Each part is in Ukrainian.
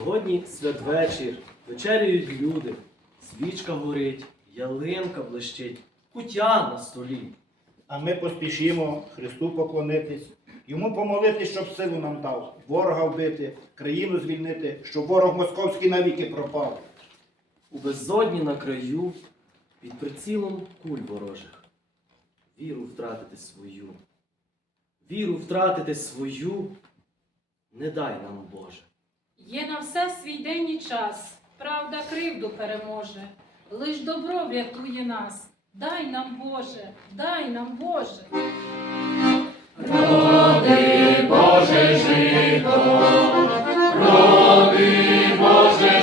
Сьогодні святвечір, вечеряють люди, свічка горить, ялинка блищить, кутя на столі. А ми поспішимо Христу поклонитись, йому помолитись, щоб силу нам дав, ворога вбити, країну звільнити, щоб ворог московський навіки пропав. У безодні на краю, під прицілом куль ворожих. Віру втратити свою. Віру втратити свою, не дай нам Боже. Є на все свій день і час, правда кривду переможе, лиш добро врятує нас. Дай нам Боже, дай нам Боже. Роди Боже жито, роди Боже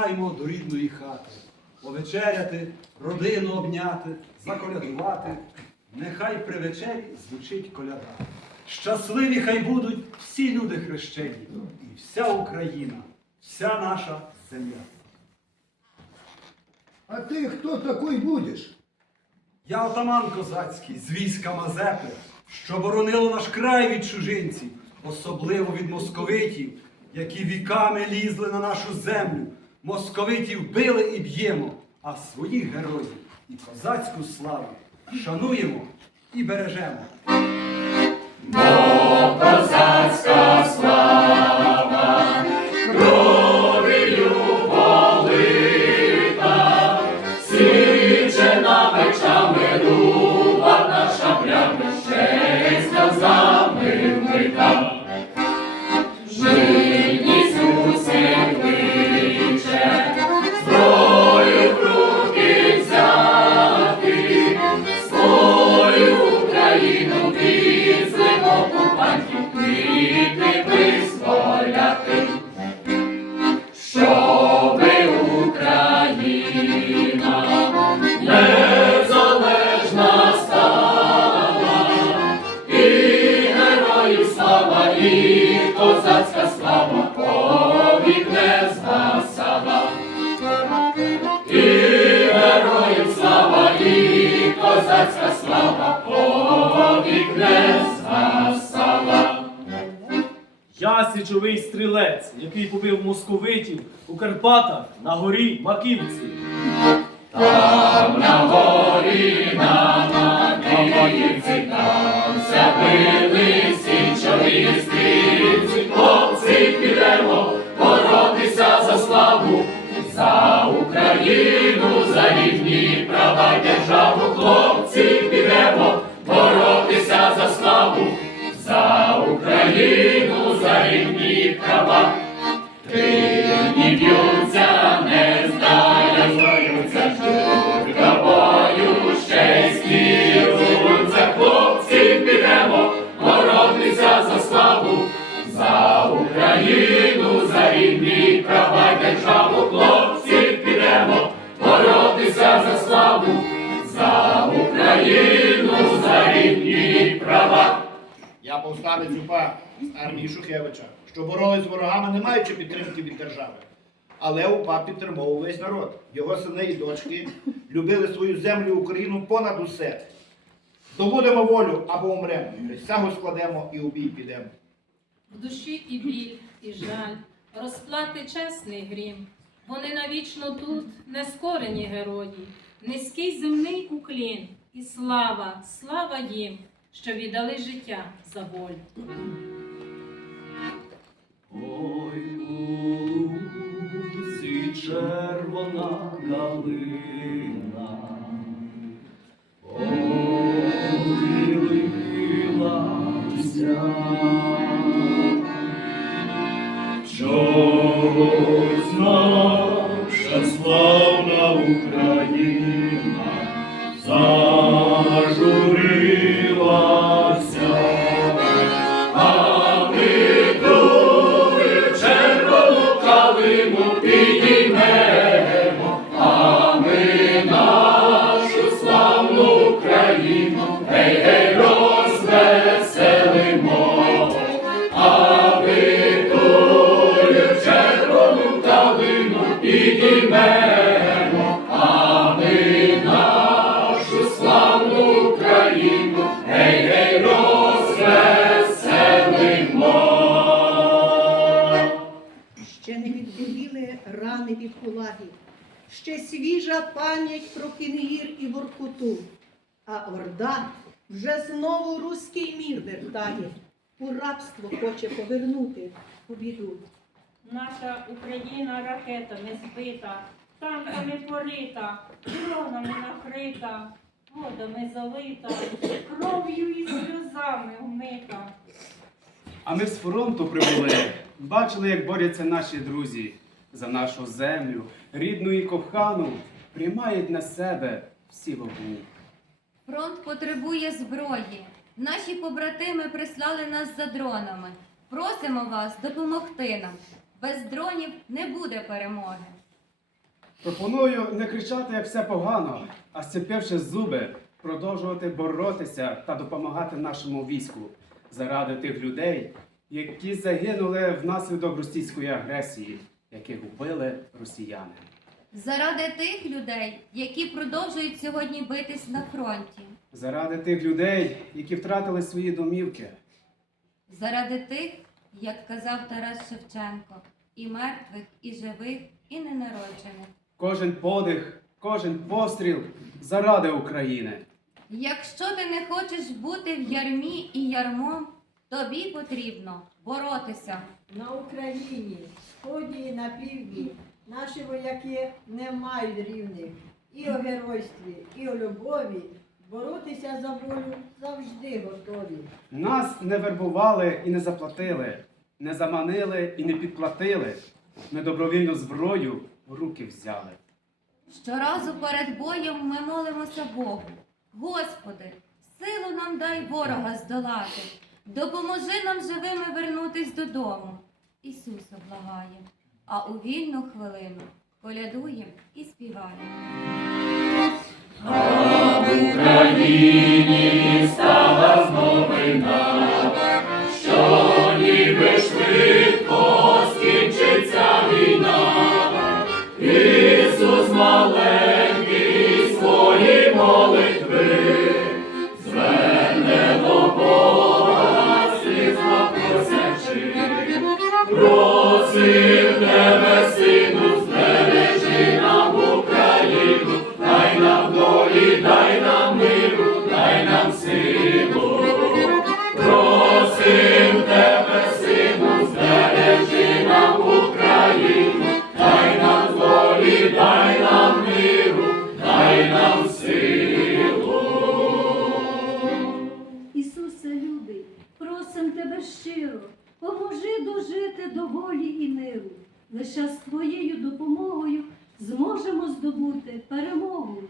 Тепер до рідної хати, повечеряти, родину обняти, заколядувати. Нехай при вечері звучить коляда. Щасливі хай будуть всі люди хрещені, і вся Україна, вся наша земля. А ты кто такой будешь? Я отаман козацький з війська Мазепи, що боронило наш край від чужинців, особливо від московитів, які віками лізли на нашу землю. Московитів били і б'ємо, а своїх героїв і козацьку славу шануємо і бережемо. Я січовий стрілець, який побив московитів у Карпатах на горі Маківці. Там на горі на державу. Хлопці, підемо боротися за славу, за Україну, за рівні права. Я повстанець УПА з армії Шухевича, що боролись з ворогами, не маючи підтримки від держави. Але УПА підтримував весь народ. Його сини і дочки любили свою землю Україну понад усе. Добудемо волю або умремо, присягу складемо і у бій підемо. В душі і біль, і жаль, розплати чесний грім. Вони навічно тут нескорені герої, низький земний уклін і слава, слава їм, що віддали життя за волю. Ой, у і червона калина похилилася. Чогось наша відбіліли рани від кулаги, ще свіжа пам'ять про Кінгір і Воркуту, а Орда вже знову руський мір вертає, у рабство хоче повернути у біду. Наша Україна ракетами збита, танками порита, дронами накрита, водами залита, кров'ю і сльозами вмита. А ми з фронту прибули, бачили, як борються наші друзі за нашу землю, рідну і кохану, приймають на себе всі вогні. Фронт потребує зброї. Наші побратими прислали нас за дронами. Просимо вас допомогти нам. Без дронів не буде перемоги. Пропоную не кричати, як все погано, а сцепивши зуби, продовжувати боротися та допомагати нашому війську заради тих людей, які загинули внаслідок російської агресії, яких вбили росіяни. Заради тих людей, які продовжують сьогодні битись на фронті. Заради тих людей, які втратили свої домівки. Заради тих, як казав Тарас Шевченко, і мертвих, і живих, і ненароджених. Кожен подих, кожен постріл заради України. Якщо ти не хочеш бути в ярмі і ярмом, тобі потрібно боротися. На Україні, сході і на півдні наші вояки не мають рівних і у геройстві, і у любові. Боротися за волю завжди готові. Нас не вербували і не заплатили, не заманили і не підплатили. Ми добровільну зброю в руки взяли. Щоразу перед боєм ми молимося Богу. Господи, силу нам дай ворога здолати, допоможи нам живими вернутись додому. Ісуса благає, а у вільну хвилину колядуєм і співаємо. В Україні стала новина, що ніби швидко скінчиться війна. Ісус маленький Лише з твоєю допомогою зможемо здобути перемогу.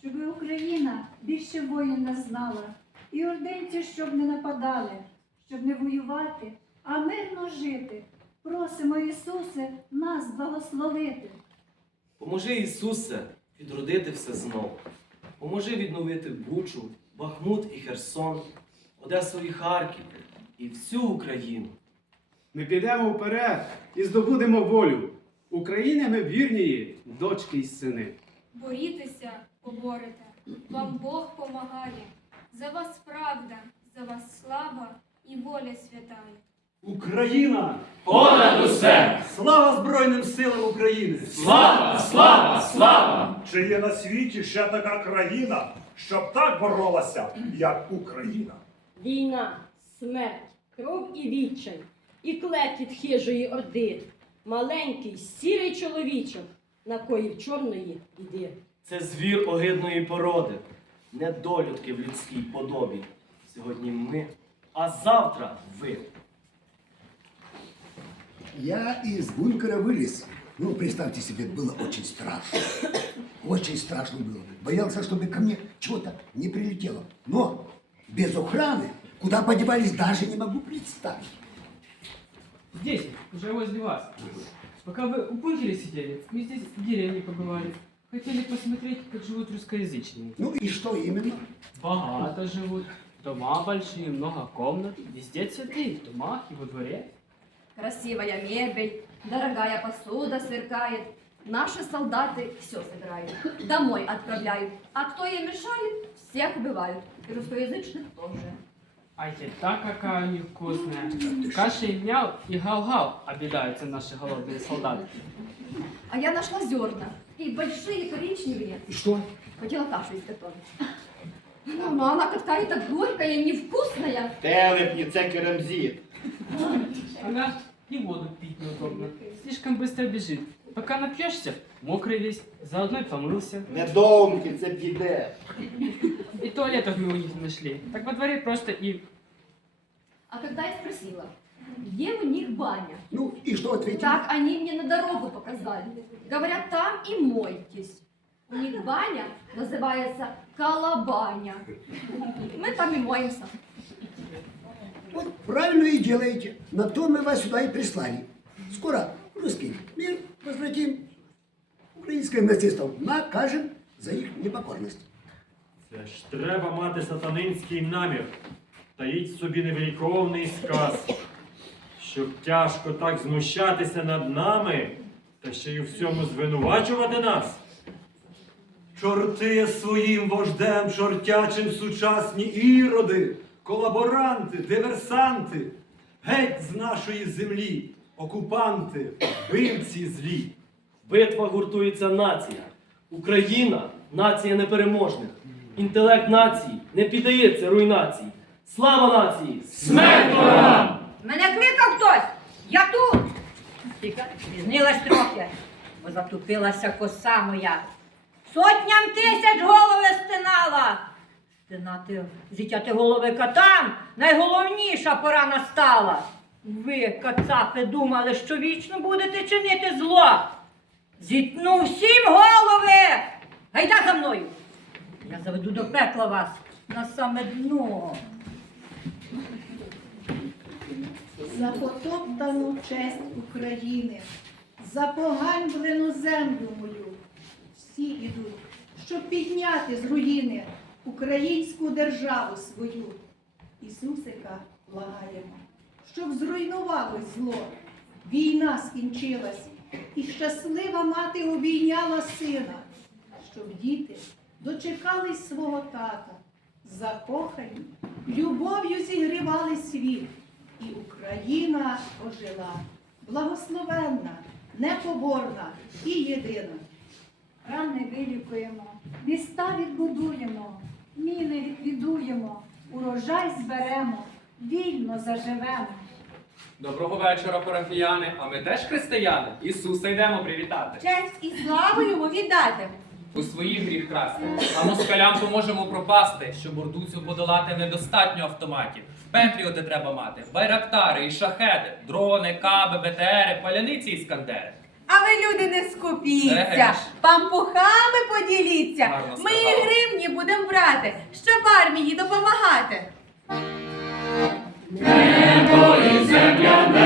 Щоб Україна більше воїн не знала, і ординці, щоб не нападали, щоб не воювати, а мирно жити. Просимо, Ісусе, нас благословити. Поможи, Ісусе, відродити все знов. Поможи відновити Бучу, Бахмут і Херсон, Одесу і Харків і всю Україну. Ми підемо вперед і здобудемо волю. України ми вірні, дочки й сини. Борітеся, поборете, вам Бог помагає. За вас правда, за вас слава і воля святая. Україна! Понад усе! Слава Збройним силам України! Слава, слава, слава! Чи є на світі ще така країна, щоб так боролася, як Україна? Війна, смерть, кров і відчай, і клекіт хижої орди. маленький сірий чоловічок, накоїв чорної біди. Це звір огидної породи, недолюдки в людській подобі. Сьогодні ми, а завтра ви. Я из бункера вылез. Ну, представьте себе, было очень страшно. Очень страшно было. Боялся, чтобы ко мне чего-то не прилетело. Но без охраны, куда подевались, даже не могу представить. Здесь, уже возле вас. Пока вы у бункере сидели, мы здесь в деревне побывали. Хотели посмотреть, как живут русскоязычные. Ну и что именно? Богато живут. Дома большие, много комнат. Везде цветы, в домах и во дворе. Красивая мебель, дорогая посуда сверкает. Наши солдаты все собирают, домой отправляют. А кто им мешает, всех убивают. И русскоязычных тоже. А еда какая невкусная. Кашей мяу и гал-гал обидаются наши голодные солдаты. А я нашла зерна. И большие коричневые. И что? Хотела кашу изготовить. Ну, но она какая-то горькая, невкусная. Телепні, це керамзіт. Она и воду пить неудобно. Слишком быстро бежит. Пока напьешься, мокрый весь, заодно и помылся. Недоумки, це піде. И туалетов мы у них не нашли. Так во дворе просто и... А когда я спросила, где у них баня? Ну и что ответили? Так они мне на дорогу показали. Говорят, там и мойтесь. У них баня называется Колобаня. Мы там и моемся. Вот правильно и делаете. На то мы вас сюда и прислали. Скоро русский мир возвратим. Украинское наследство накажем за их непокорность. Це ж треба мати сатанинський намір. Таїть собі невеликовний сказ, щоб тяжко так знущатися над нами, та ще й у всьому звинувачувати нас. Чорти своїм вождем чортячим сучасні іроди, колаборанти, диверсанти, геть з нашої землі, окупанти, вбивці злі. В битвах гуртується нація. Україна нація непереможних. Інтелект нації не піддається руйнації. Слава нації! Смерть ворогам! Мене кликав хтось? Я тут. Тільки трохи, бо затупилася коса моя. Сотням тисяч голови стинала. Стинати, зітяти голови катам найголовніша пора настала. Ви, кацапи, думали, що вічно будете чинити зло. Зітну всім голови. Гайда за мною. Я заведу до пекла вас на саме дно. за потоптану честь України, за поганьблену землю мою. Всі ідуть, щоб підняти з руїни українську державу свою. Ісусика благаємо, щоб зруйнувалось зло, війна скінчилась, і щаслива мати обійняла сина, щоб діти дочекались свого тата, закохані, любов'ю зігрівали світ. І Україна ожила, благословенна, непоборна і єдина. Рани вилікуємо, міста відбудуємо, міни відвідуємо, урожай зберемо, вільно заживемо. Доброго вечора, парафіяни. А ми теж християни. Ісуса йдемо привітати. Честь і славу йому віддати. У своїх гріх красти. А москалям поможемо пропасти. Щоб ордуцю подолати недостатньо автоматів. Петріоти треба мати, байрактари і шахеди, дрони, каби, БТРи, паляниці і скандери. А ви, люди, не скупіться, пампухами поділіться. Гарно Ми і гривні будемо брати, щоб армії допомагати. Небо і земля, небо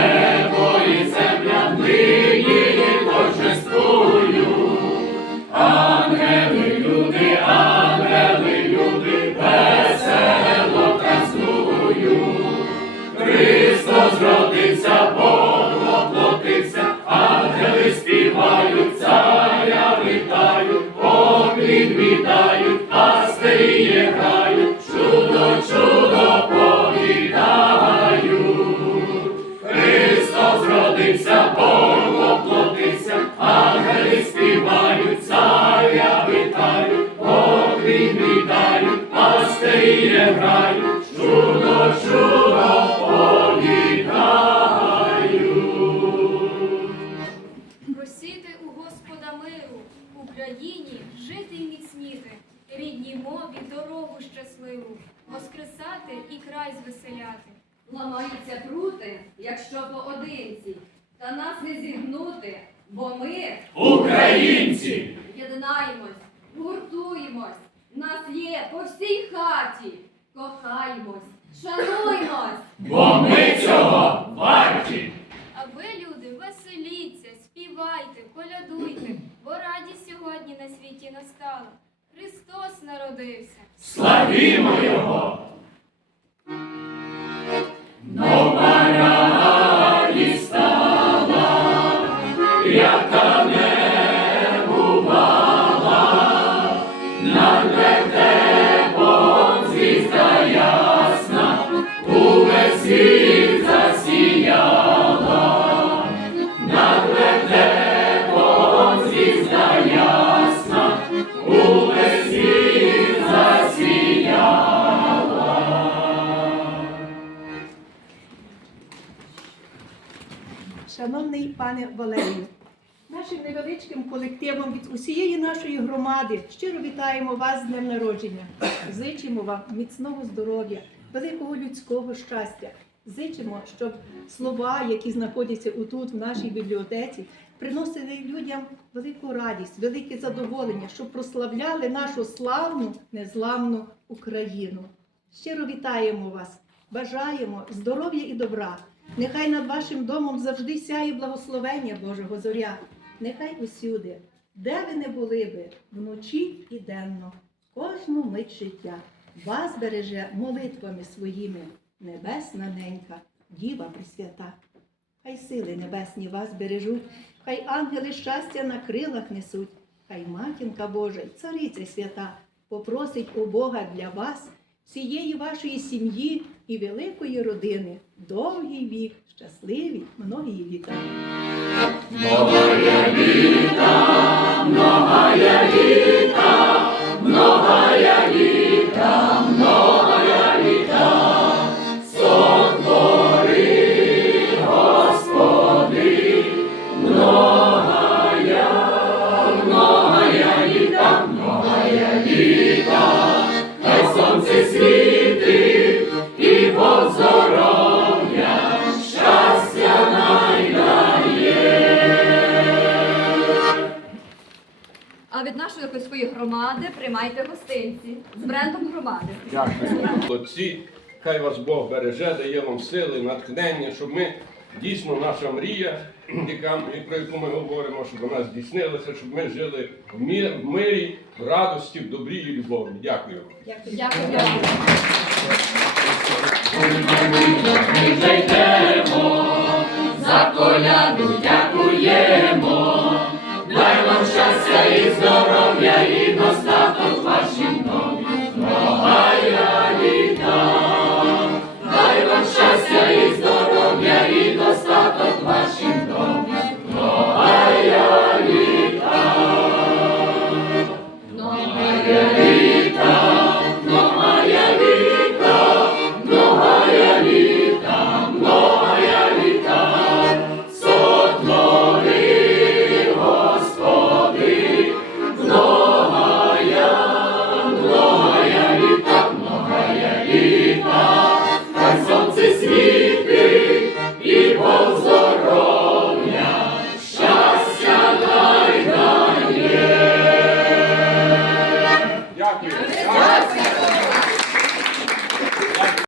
Україні жити й міцніти, рідній мові дорогу щасливу, воскресати і край звеселяти. Ламаються прути, якщо поодинці, та нас не зігнути, бо ми Українці! єднаємось, гуртуємось, нас є по всій хаті, кохаємось, шануймось. Бо ми цього варті! А ви, люди, веселіться, співайте, колядуйте, бо радість сьогодні на світі настала. Христос народився. Славімо Його! Шановний пане Валерію, нашим невеличким колективом від усієї нашої громади щиро вітаємо вас з днем народження. Зичимо вам міцного здоров'я, великого людського щастя. Зичимо, щоб слова, які знаходяться отут, в нашій бібліотеці, приносили людям велику радість, велике задоволення, щоб прославляли нашу славну, незламну Україну. Щиро вітаємо вас, бажаємо здоров'я і добра. Нехай над вашим домом завжди сяє благословення Божого зоря. Нехай усюди, де ви не були би, вночі і денно, кожну мить життя, вас береже молитвами своїми, небесна ненька, Діва Пресвята. Хай сили небесні вас бережуть, хай ангели щастя на крилах несуть, хай матінка Божа, цариця свята, попросить у Бога для вас, всієї вашої сім'ї і великої родини, довгий вік, щасливі, многії літа. Многоє літа, многоє літа, громади. Дякую. Отці, хай вас Бог береже, дає вам сили, натхнення, щоб ми дійсно наша мрія, яка, про яку ми говоримо, щоб вона здійснилася, щоб ми жили в мирі, в радості, в добрі і любові. Дякую. Дякую. Ми вже за коляду дякуємо, дай вам щастя і здоров'я, щастя і здоров'я, і достаток вашим домі,